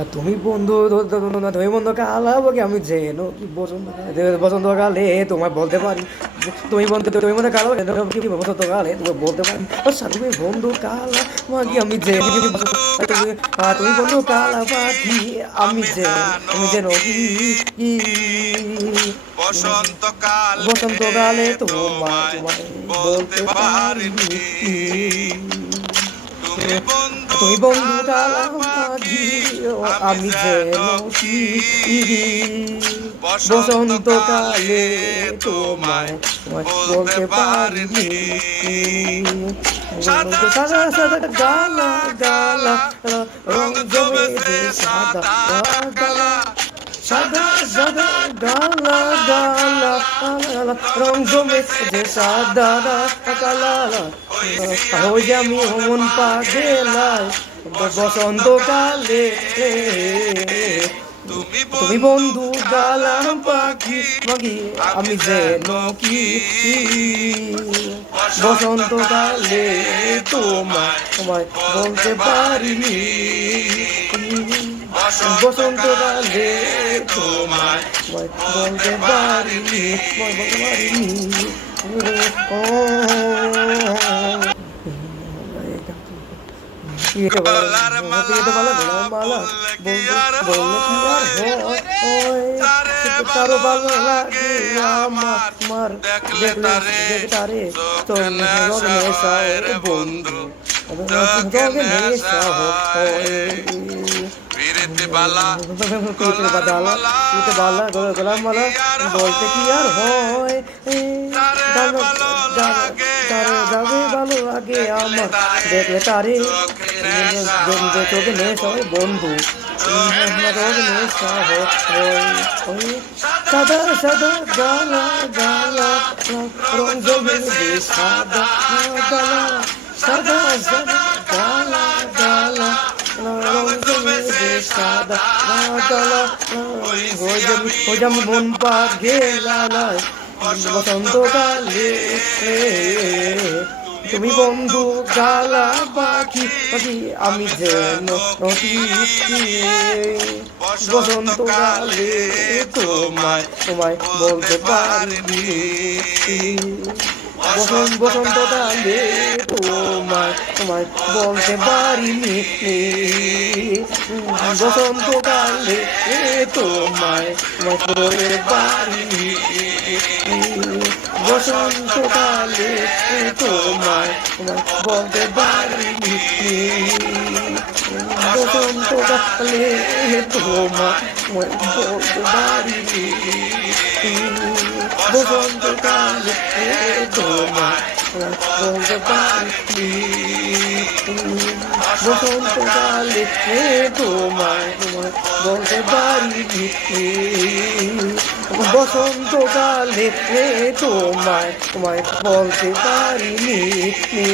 আর তুমি বন্ধু তুমি বন্ধু কালাবো কি আমি যেন কি বসন্তকালে তোমায় বলতে পারি তুমি বন্ধু কালাবো কি বসন্তকালে তুমি বলতে পারি আচ্ছা তুমি বন্ধু কালা কি আমি যে তুমি তুমি বন্ধু কালা পাখি আমি যে আমি যেন কি কি বসন্তকালে বসন্তকালে তোমায় তোমায় তোমায় বলতে বলতে পারিনি পারিনি। তুমি বন্ধু তুমি বন্ধু কালা কালা পাখি পাখি, আমি আমি যেন যেন কি কি বসন্তকালে বসন্তকালে তোমায় তোমায় তোমায় বলতে বলতে পারিনি। পারিনি সাদা সাদা সাদা সাদা গালা গালা গালা গালা, রং রং জমেছে জমেছে সাদা সাদা গালা কালা। সাদা সাদা সাদা সাদা গালা গালা গালা গালা, গালা রং রং জমেছে জমেছে সাদা সাদা কালা কালা। হইছি হই আমি যে আমি মন মন পাগেলায় পাগেলায় বসন্তকালে বসন্তকালে। তুমি তুমি বন্ধু বন্ধু কালা গালাম পাখি পাখি, মাগি আমি আমি যেন যেন কি কি বসন্তকালে বসন্তকালে তোমায় তোমায় তোমায় বলতে বলতে পারিনি পারিনি। বসন্তকালে বসন্তকালে তোমায় তোমায় তোমায় বলতে বলতে পারিনি। পারিনি তোমায় বলতে পারিনি ও পিঠে গলার মালা মালা গলার মালা বললে কি বলতে আর বললে কি আর হয়, হয় ওই তারে তারও ভালো ভালো লাগে লাগে আমার আমার, আমার দেখলে দেখলে তারে দেখে তারে চোখে তোর নেশা রগে নেশা হয় ও রে বন্ধু বন্ধু, চোখে রগে নেশা নেশা হয়। হয় পিরিতি বালা পিঠের গলার বাদালা মালা পিঠে বালা গলার বললে মালা কি আর বলতে কি আর হয়, হয় তারে গান ভালো লাগে তারে যাবে আমার, ভালো লাগে দেখলে আমার তারে দেখলে তারে চোখে নেশা হয় চোখে রে নেশা হয় বন্ধু, বন্ধু চোখে চোখে নেশা নেশা হয় রে হয় বন্ধু। সাদা সাদা সাদা সাদা গালা গালা গালা গালা, রং রং জমেছে জমেছে সাদা সাদা গালা কালা। সাদা সাদা সাদা সাদা গালা গালা গালা গালা, রং রং জমেছে জমেছে সাদা সাদা গালা কালা। হইছি আমি হয়ে যাবি মন মন পাগেলায় পাগেলায় বসন্তকালে বসন্তকালে। তুমি তুমি বন্ধু বন্ধু গালা কালা পাখি পাখি, পাখি আমি আমি যেন যেন কি কি বসন্তকালে বসন্তকালে তোমায় তোমায় তোমায় বলতে বলতে পারিনি পারিনি। বসন্তকালে বসন্তকালে তোমায় তোমায় তোমায় বলতে বলতে পারিনি পারিনি। বসন্তকালে বসন্তকালে তোমায় তোমায় তোমায় বলতে বলতে পারিনি পারিনি। বসন্তকালে বসন্তকালে তোমায় তোমায় তোমায় বলতে বলতে পারিনি পারিনি। বসন্তকালে বসন্তকালে তোমায় তোমায় তোমায় বলতে বলতে পারিনি পারিনি। বসন্তকালে বসন্তকালে তোমায় তোমায় তোমায় বলতে বলতে পারিনি পারিনি। বসন্তকালে বসন্তকালে তোমায় তোমায় তোমায় বলতে বলতে পারিনি পারিনি। বসন্তকালে বসন্তকালে তোমায় তোমায় তোমায় বলতে বলতে পারিনি পারিনি।